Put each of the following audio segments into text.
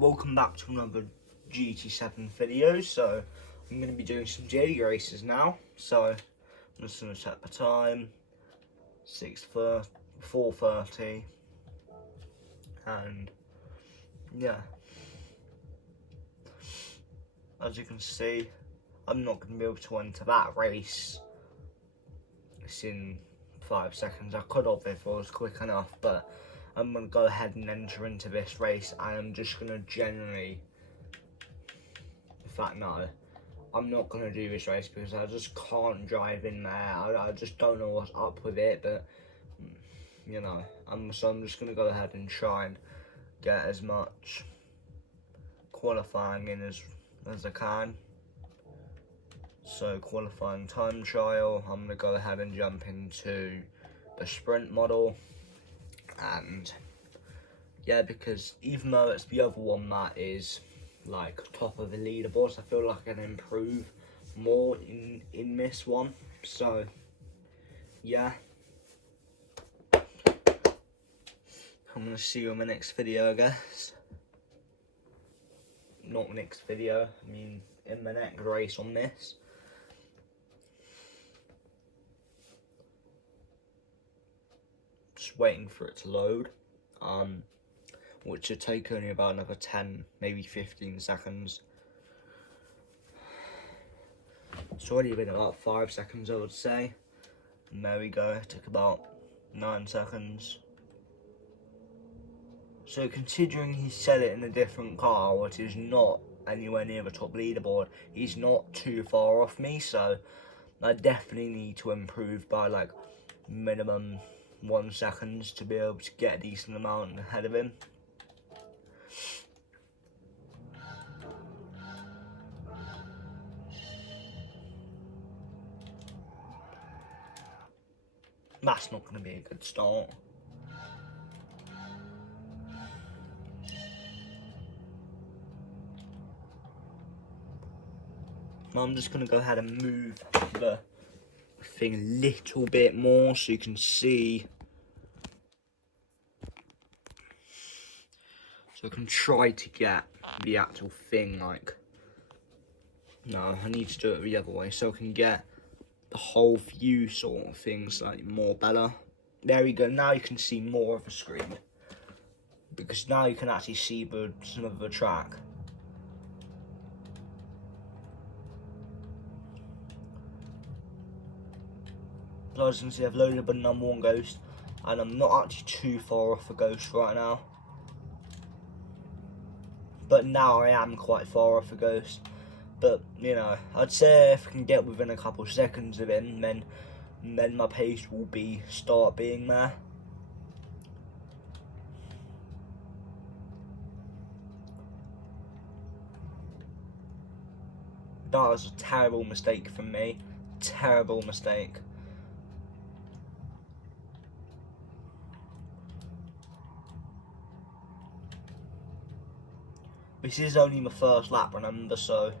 welcome back to another Gt7 video. So I'm going to be doing some daily races now. So I'm just going to set the time, 4:30, and yeah, as you can see, I'm not going to be able to enter that race. It's in 5 seconds. I could have if I was quick enough, but I'm going to go ahead and enter into this race, and I'm just going to generally, in fact no, I'm not going to do this race because I just can't drive in there. I just don't know what's up with it, but you know, so I'm just going to go ahead and try and get as much qualifying in as I can. So qualifying time trial, I'm going to go ahead and jump into the sprint model. And yeah, because even though it's the other one that is like top of the leaderboards, I feel like I can improve more in this one. So yeah, I'm gonna see you in my next video, I guess. Not next video, I mean in the next race on this. Just waiting for it to load, which should take only about another 10, maybe 15 seconds. It's already been about 5 seconds, I would say. And there we go, it took about 9 seconds. So considering he set it in a different car, which is not anywhere near the top leaderboard, he's not too far off me, so I definitely need to improve by like minimum 1 second to be able to get a decent amount ahead of him. That's not going to be a good start. I'm just going to go ahead and move the thing a little bit more so you can see. So I can try to get the actual thing like, no, I need to do it the other way so I can get the whole view sort of things like more better. There we go, now you can see more of the screen. Because now you can actually see some of the track. So as you can see, I've loaded up a number 1 ghost, and I'm not actually too far off the ghost right now. But now I am quite far off the ghost. But you know, I'd say if I can get within a couple of seconds of him, then my pace will start being there. That was a terrible mistake from me. Terrible mistake. This is only my first lap, remember, so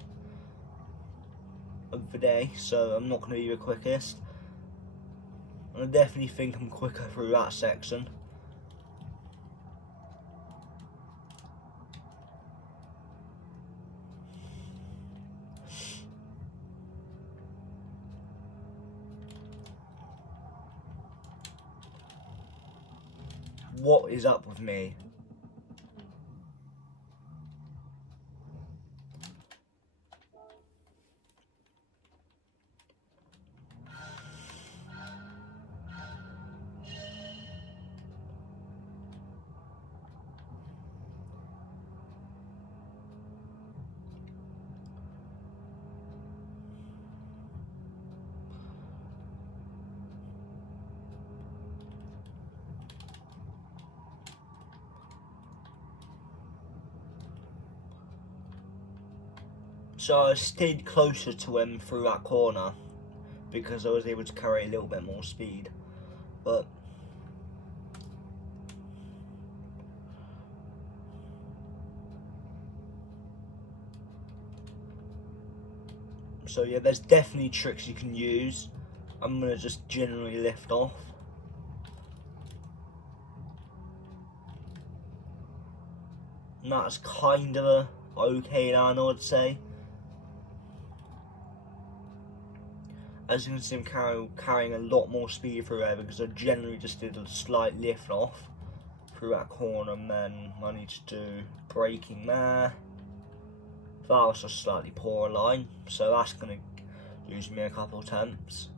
of the day, so I'm not going to be the quickest. And I definitely think I'm quicker through that section. What is up with me? So I stayed closer to him through that corner because I was able to carry a little bit more speed. But so yeah, there's definitely tricks you can use. I'm gonna just generally lift off. And that's kind of a okay line, I would say. As you can see, I'm carrying a lot more speed through there because I generally just did a slight lift off through that corner, and then I need to do braking there. That was a slightly poorer line, so that's going to lose me a couple attempts.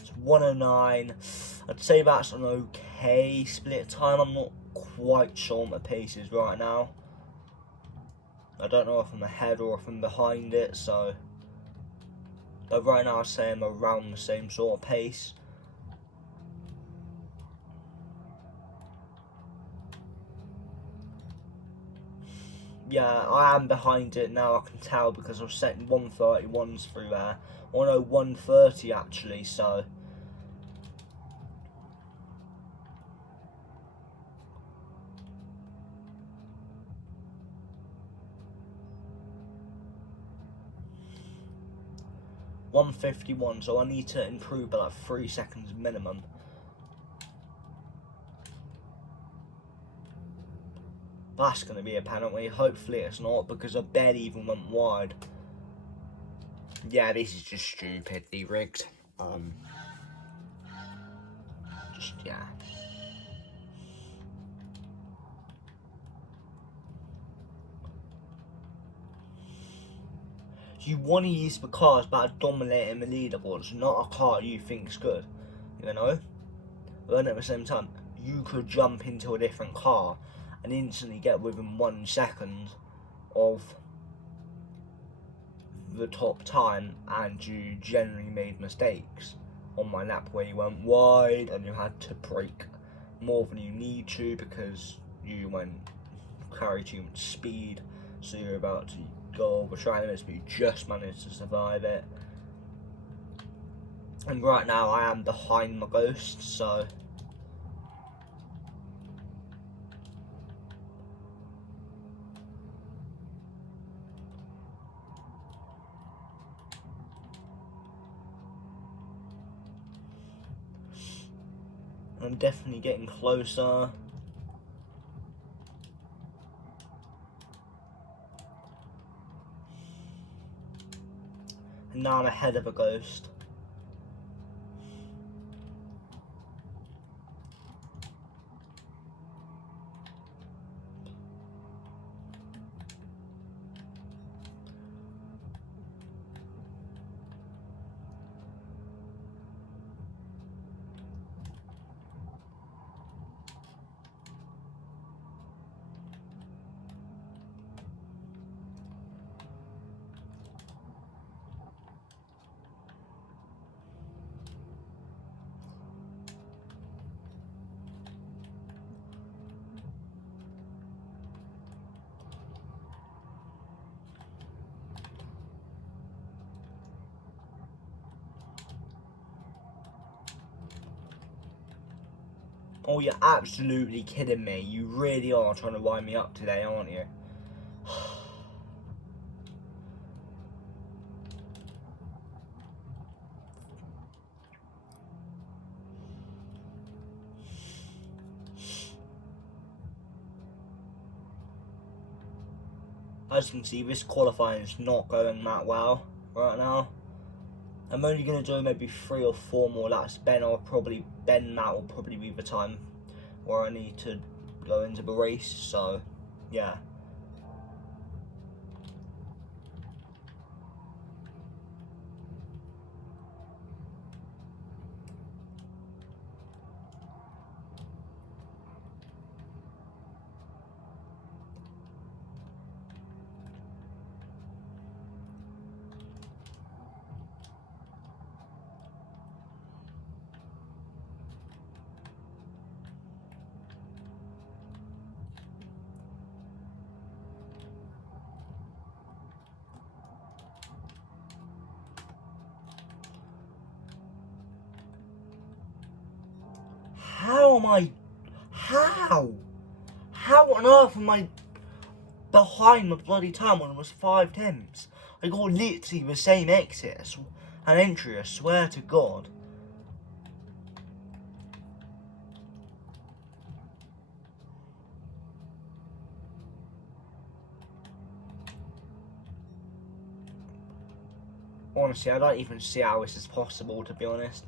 It's 109. I'd say that's an okay split time. I'm not quite sure what my pace is right now. I don't know if I'm ahead or if I'm behind it, so. But right now I'd say I'm around the same sort of pace. Yeah, I am behind it now, I can tell, because I was setting 131s through there. Or no, 130 actually, so. .151, so I need to improve by like 3 seconds minimum. That's going to be a penalty. Hopefully it's not, because I barely even went wide. Yeah, this is just stupidly rigged. Yeah. You want to use the cars about dominating the leaderboards, not a car you think's good, you know? But then at the same time, you could jump into a different car and instantly get within 1 second of the top time, and you generally made mistakes on my lap where you went wide and you had to brake more than you need to because you carry too much speed, so you're about to go over track limits, but you just managed to survive it. And right now I am behind my Ghost, so I'm definitely getting closer. And now I'm ahead of a Ghost. Oh, you're absolutely kidding me. You really are trying to wind me up today, aren't you? As you can see, this qualifying is not going that well right now. I'm only going to do maybe 3 or 4 more laps. That will probably be the time where I need to go into the race, so yeah. How on earth am I behind the bloody time when it was 5 tenths? I got literally the same exit and entry, I swear to God. Honestly, I don't even see how this is possible, to be honest.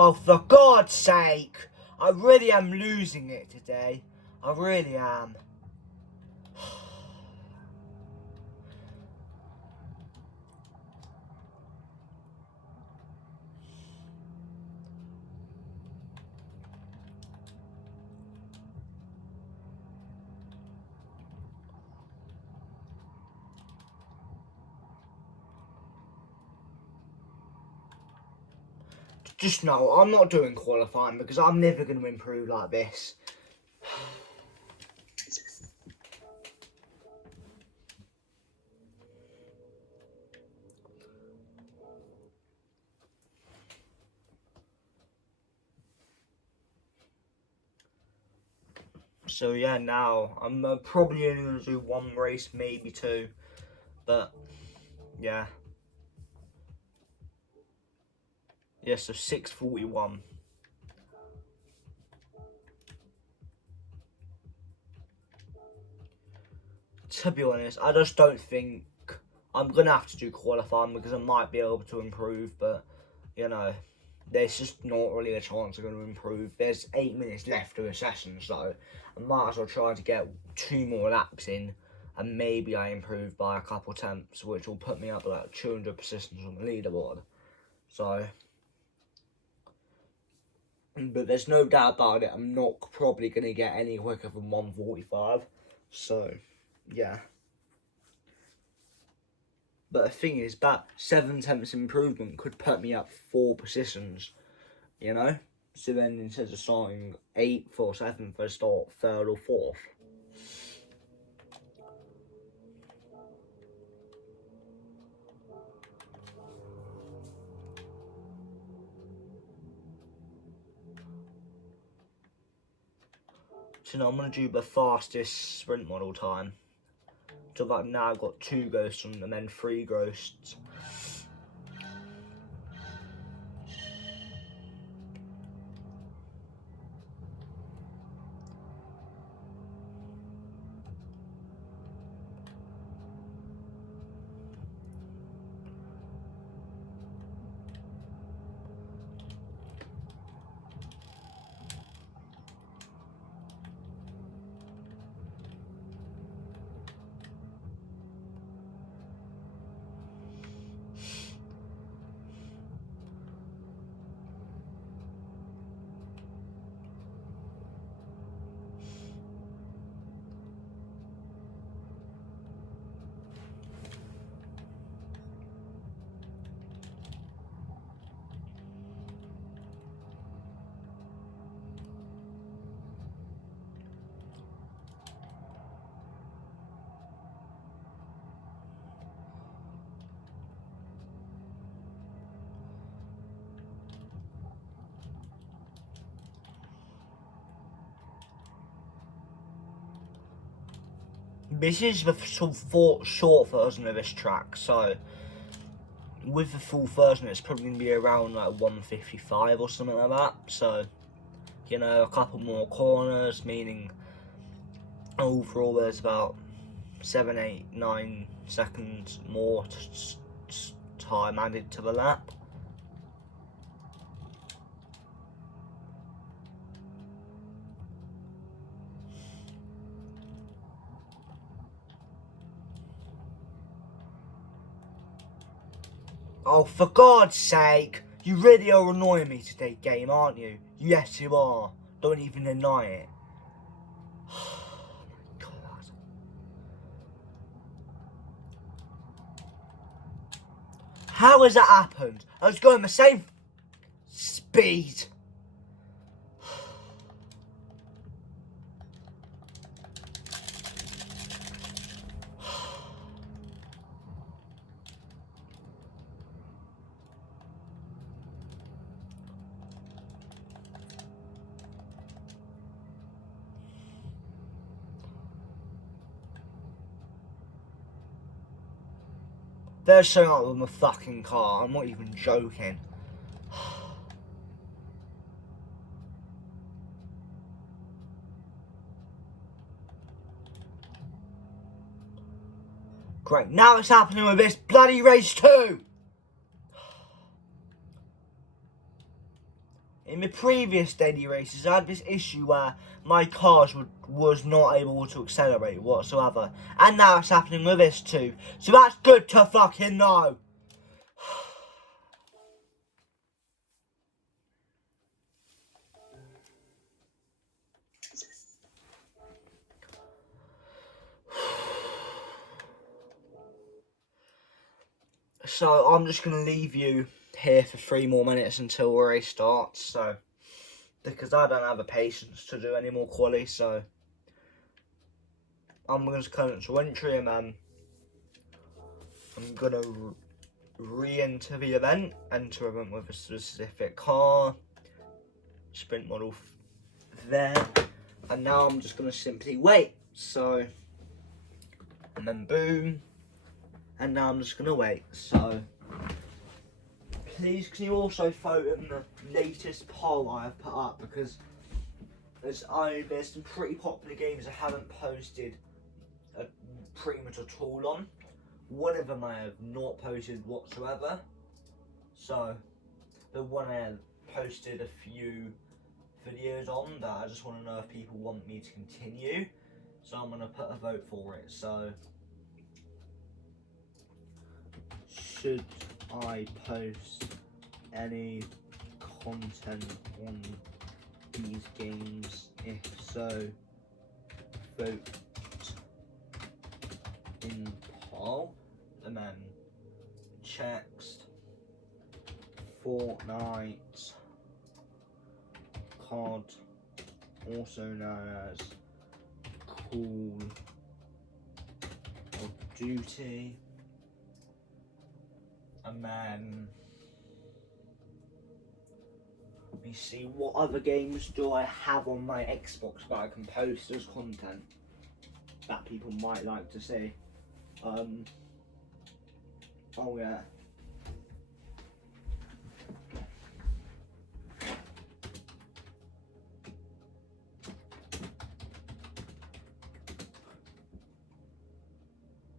Oh, for God's sake! I really am losing it today. I really am. Just no, I'm not doing qualifying because I'm never going to improve like this. So yeah, now I'm probably only going to do one race, maybe two. But yeah. Yeah, so 6:41. To be honest, I just don't think I'm going to have to do qualifying because I might be able to improve, but, you know, there's just not really a chance I'm going to improve. There's 8 minutes left of the session, so I might as well try to get 2 more laps in, and maybe I improve by a couple tenths, which will put me up like 200 positions on the leaderboard. So, but there's no doubt about it, I'm not probably going to get any quicker than 1:45, so, yeah. But the thing is, that 7 tenths improvement could put me up 4 positions, you know? So then instead of starting 8th or 7th, I start 3rd or 4th. So now I'm going to do the fastest sprint model time. So like now I've got 2 ghosts and then 3 ghosts. This is the short version of this track, so with the full version it's probably going to be around like 1:55 or something like that. So, you know, a couple more corners, meaning overall there's about 7, 8, 9 seconds more time added to the lap. Oh, for God's sake! You really are annoying me today, game, aren't you? Yes, you are. Don't even deny it. Oh my God. How has that happened? I was going the same speed. There's something up with my fucking car. I'm not even joking. Great, now it's happening with this bloody race too! In the previous daily races, I had this issue where my car was not able to accelerate whatsoever. And now it's happening with this too. So that's good to fucking know. So I'm just going to leave you here for 3 more minutes until the race starts. So, because I don't have the patience to do any more quali, so I'm going to come to entry and then I'm going to re-enter the event, enter event with a specific car, sprint model there, and now I'm just going to simply wait. So, and then boom, and now I'm just going to wait. So, please can you also vote in the latest poll I have put up, because there's some pretty popular games I haven't posted pretty much at all on. One of them I have not posted whatsoever. So, the one I have posted a few videos on that I just want to know if people want me to continue. So I'm going to put a vote for it. So, should I post any content on these games? If so, vote in poll. And then text Fortnite COD, also known as Call of Duty, and then let me see, what other games do I have on my Xbox that I can post as content that people might like to see. Oh yeah.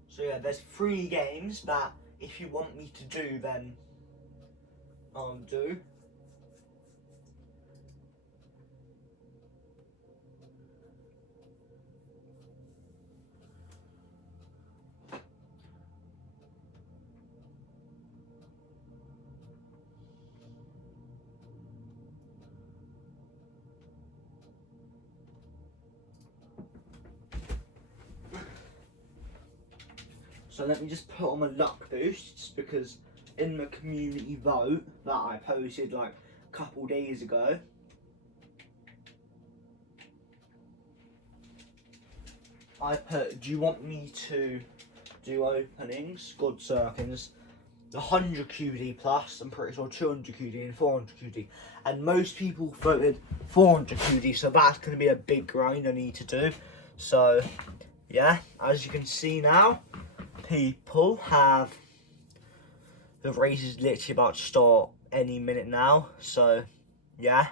So yeah, there's 3 games that if you want me to do, then I'll do. So let me just put on my luck boosts, because in the community vote that I posted like a couple days ago, I put, do you want me to do openings, God Cirkins, 100 QD plus, I'm pretty sure 200 QD and 400 QD. And most people voted 400 QD, so that's going to be a big grind I need to do. So, yeah, as you can see now, people have, the race is literally about to start any minute now. So, yeah.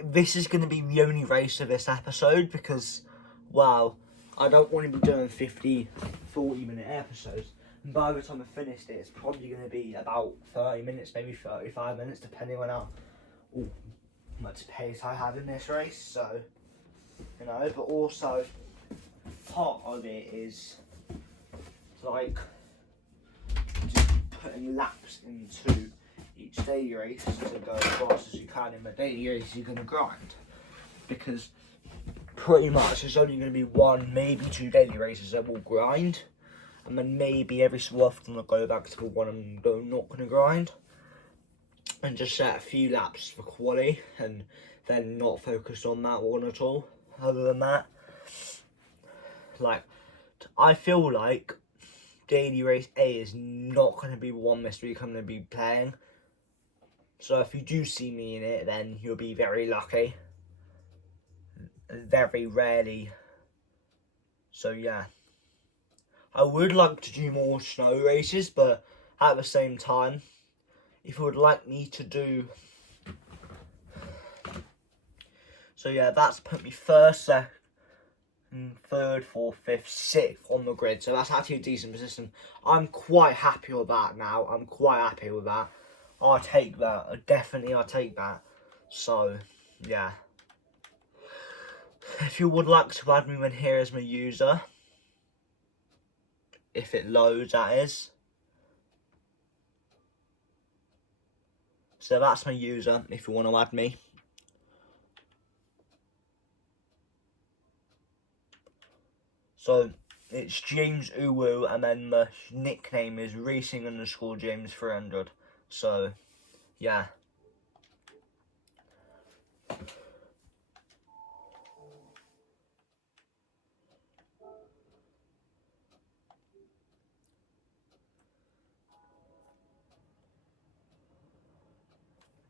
This is going to be the only race of this episode because, well, I don't want to be doing 50, 40-minute episodes. And by the time I finished it, it's probably going to be about 30 minutes, maybe 35 minutes, depending on how much pace I have in this race. So, you know, but also part of it is like just putting laps into each daily race to go as fast as you can in the daily race you're going to grind, because pretty much there's only going to be 1, maybe 2 daily races that will grind, and then maybe every so often I'll go back to the one I'm not going to grind and just set a few laps for quali and then not focus on that one at all. Other than that, like, I feel like daily race A is not going to be one this week I'm going to be playing. So if you do see me in it, then you'll be very lucky. Very rarely. So yeah. I would like to do more snow races, but at the same time, if you would like me to do... So yeah, that's put me first, second, third, fourth, fifth, sixth on the grid. So that's actually a decent position. I'm quite happy with that now. I'm quite happy with that. I'll take that. Definitely I'll take that. So, yeah. If you would like to add me, then here is my user. If it loads, that is. So that's my user, if you want to add me. So it's James Uwu, and then the nickname is Racing_James300. So, yeah.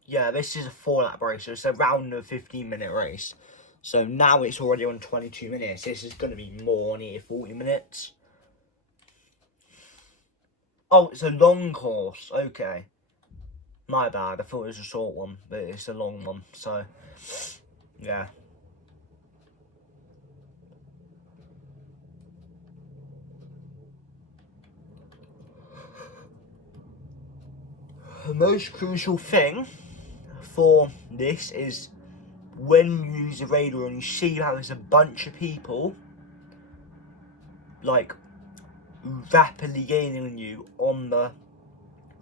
Yeah, this is a 4-lap race, so it's around a 15-minute race. So now it's already on 22 minutes. This is going to be more, near 40 minutes. Oh, it's a long course. Okay. My bad. I thought it was a short one, but it's a long one. So, yeah. The most crucial thing for this is when you use the radar and you see how there's a bunch of people like rapidly gaining on you on the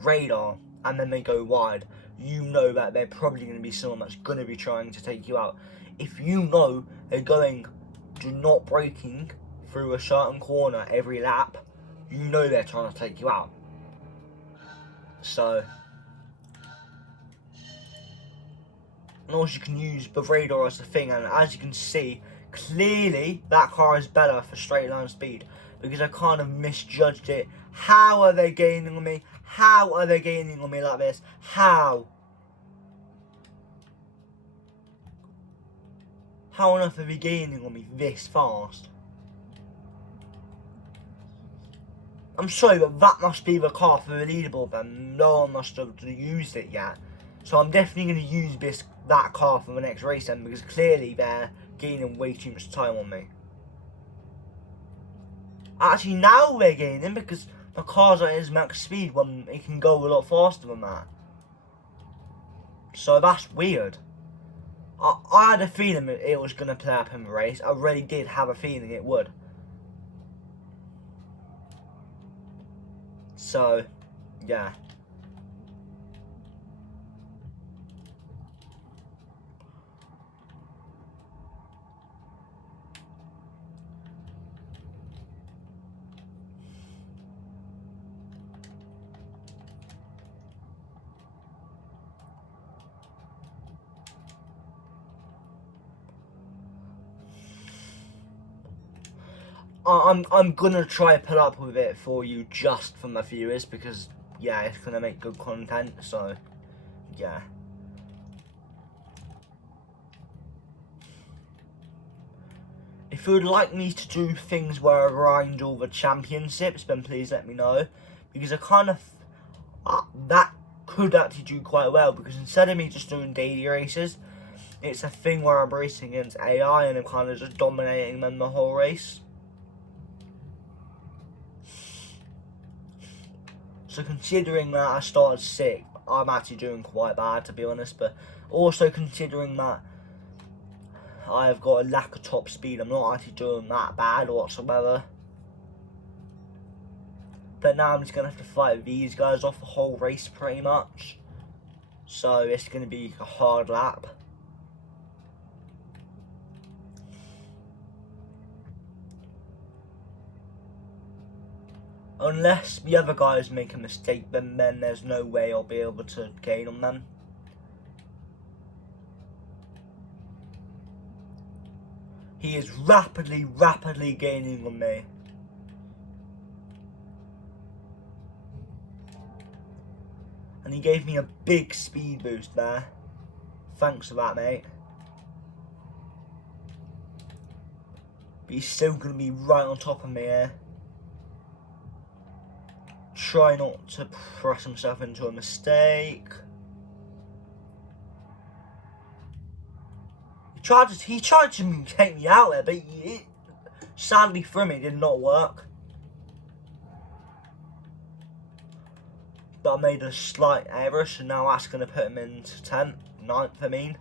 radar and then they go wide, you know that they're probably going to be someone that's going to be trying to take you out. If you know they're going to not braking through a certain corner every lap, you know they're trying to take you out. So, and also you can use the radar as a thing, and as you can see, clearly that car is better for straight line speed, because I kind of misjudged it. How are they gaining on me? How are they gaining on me like this? How? How on earth are they gaining on me this fast? I'm sorry, but that must be the car for the leaderboard then. No one must have used it yet. So I'm definitely going to use that car for the next race then, because clearly they're gaining way too much time on me. Actually, now they're gaining because the car's at its max speed when it can go a lot faster than that. So that's weird. I had a feeling it was going to play up in the race. I really did have a feeling it would. So, yeah. I'm gonna try put up with it for you just for my viewers, because yeah, it's gonna make good content. So yeah. If you would like me to do things where I grind all the championships, then please let me know, because I kind of that could actually do quite well, because instead of me just doing daily races, it's a thing where I'm racing against AI and I'm kind of just dominating them the whole race. So considering that I started sick, I'm actually doing quite bad, to be honest. But also considering that I've got a lack of top speed, I'm not actually doing that bad whatsoever. But now I'm just going to have to fight these guys off the whole race pretty much. So it's going to be a hard lap. Unless the other guys make a mistake, then there's no way I'll be able to gain on them. He is rapidly gaining on me. And he gave me a big speed boost there. Thanks for that, mate. But he's still going to be right on top of me here. Try not to press himself into a mistake. He tried to take me out there, but sadly for me, it did not work. But I made a slight error, so now that's going to put him into 10th, 9th, I mean.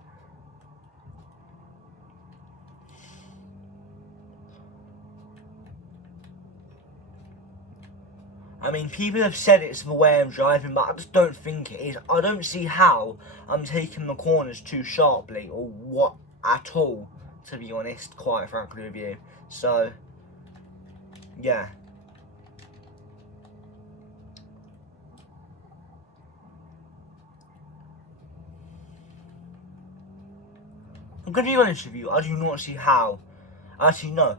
I mean, people have said it's the way I'm driving, but I just don't think it is. I don't see how I'm taking the corners too sharply, or what at all, to be honest, quite frankly with you. So, yeah. I'm going to be honest with you, I do not see how. Actually, no.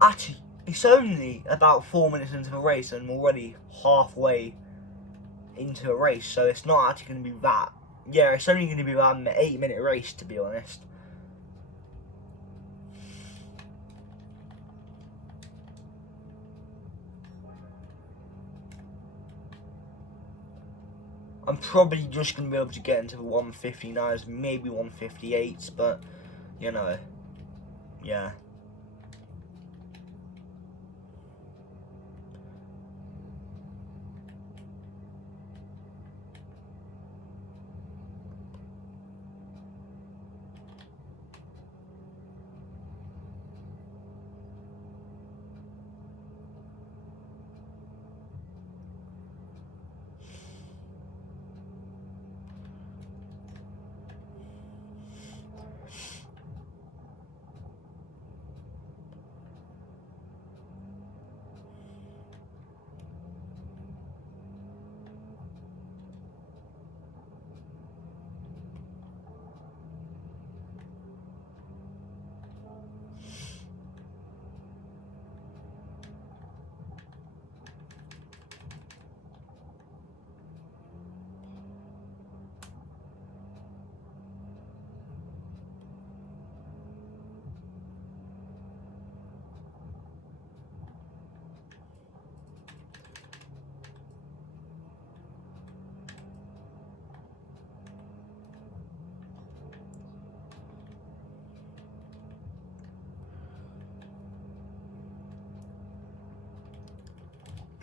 Actually, it's only about 4 minutes into the race and I'm already halfway into a race, so it's not actually going to be that. Yeah, it's only going to be about an 8-minute race, to be honest. I'm probably just going to be able to get into the 159s, maybe 158s, but, you know, yeah.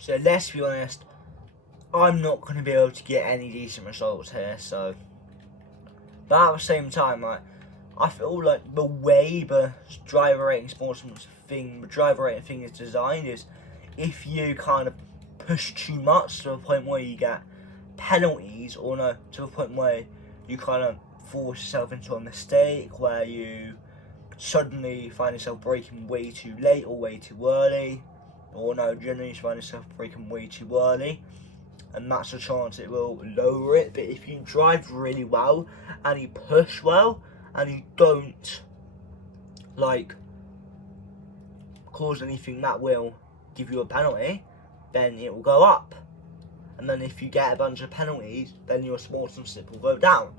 So let's be honest, I'm not going to be able to get any decent results here, so. But at the same time, like, I feel like the way the driver rating thing is designed is if you kind of push too much to the point where you get penalties, or no, to the point where you kind of force yourself into a mistake, where you suddenly find yourself braking way too late or way too early, or no, generally you find yourself braking way too early, and that's a chance it will lower it. But if you drive really well and you push well and you don't like cause anything that will give you a penalty, then it will go up. And then if you get a bunch of penalties, then your sportsmanship will go down.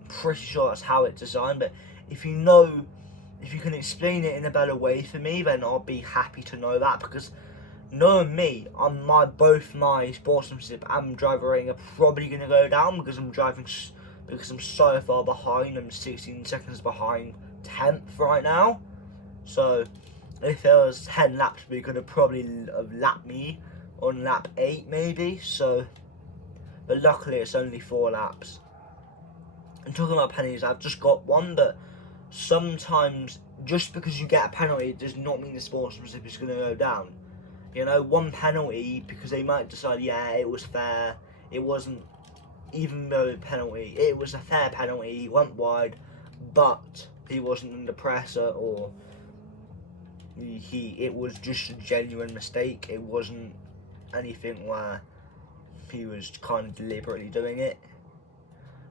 I'm pretty sure that's how it's designed, but if you can explain it in a better way for me, then I'll be happy to know that, because knowing me, both my sportsmanship and driver rating are probably going to go down because I'm so far behind. I'm 16 seconds behind 10th right now. So if there was 10 laps, we could have probably lapped me on lap 8 maybe. So, but luckily it's only 4 laps. And talking about penalties, I've just got one, but sometimes just because you get a penalty does not mean the sportsmanship is going to go down. You know, one penalty, because they might decide, yeah, it was fair. It wasn't, even though a penalty, it was a fair penalty, he went wide, but he wasn't under pressure, or it was just a genuine mistake. It wasn't anything where he was kind of deliberately doing it.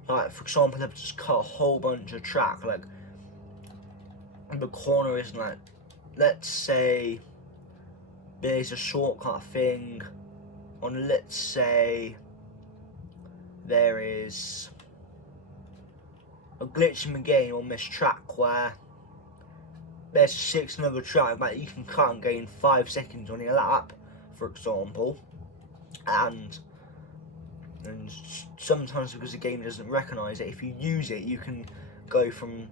Like, for example, they've just cut a whole bunch of track, like, the corner isn't like, let's say there's a shortcut thing on, let's say there is a glitch in the game on this track where there's 6 another track that you can cut and gain 5 seconds on your lap, for example, and sometimes because the game doesn't recognise it, if you use it, you can go from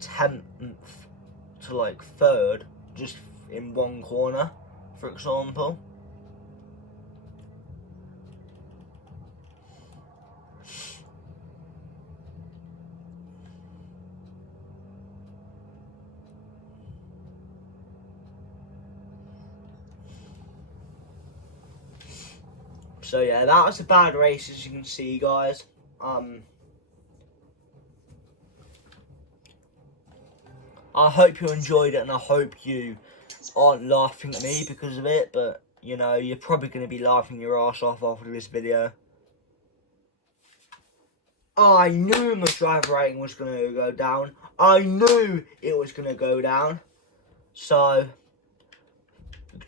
10th to like 3rd just in one corner, for example. So yeah, that was a bad race, as you can see, guys. I hope you enjoyed it, and I hope you aren't laughing at me because of it, but, you know, you're probably going to be laughing your ass off after this video. I knew my driver rating was going to go down. I knew it was going to go down. So,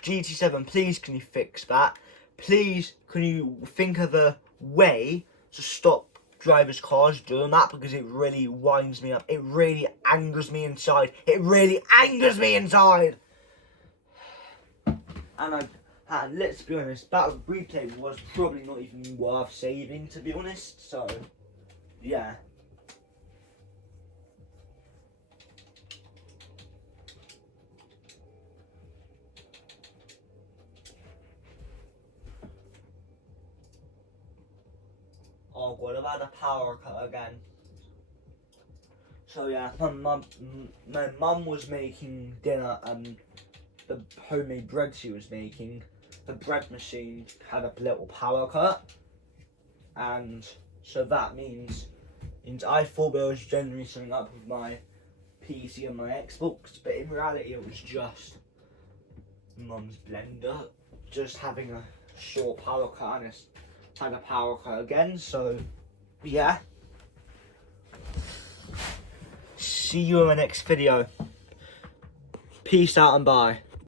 Gt7, please can you fix that? Please can you think of a way to stop drivers' cars doing that, because it really winds me up. It really angers me inside. It really angers me inside. And let's be honest, that replay was probably not even worth saving, to be honest. So, yeah. Oh god, I've had a power cut again. So yeah, my mum was making dinner, and the homemade bread she was making, the bread machine had a little power cut, and so that means I thought there was generally something up with my PC and my Xbox, but in reality it was just mum's blender just having a short power cut, and it's had a power cut again. So yeah, see you in my next video. Peace out and bye.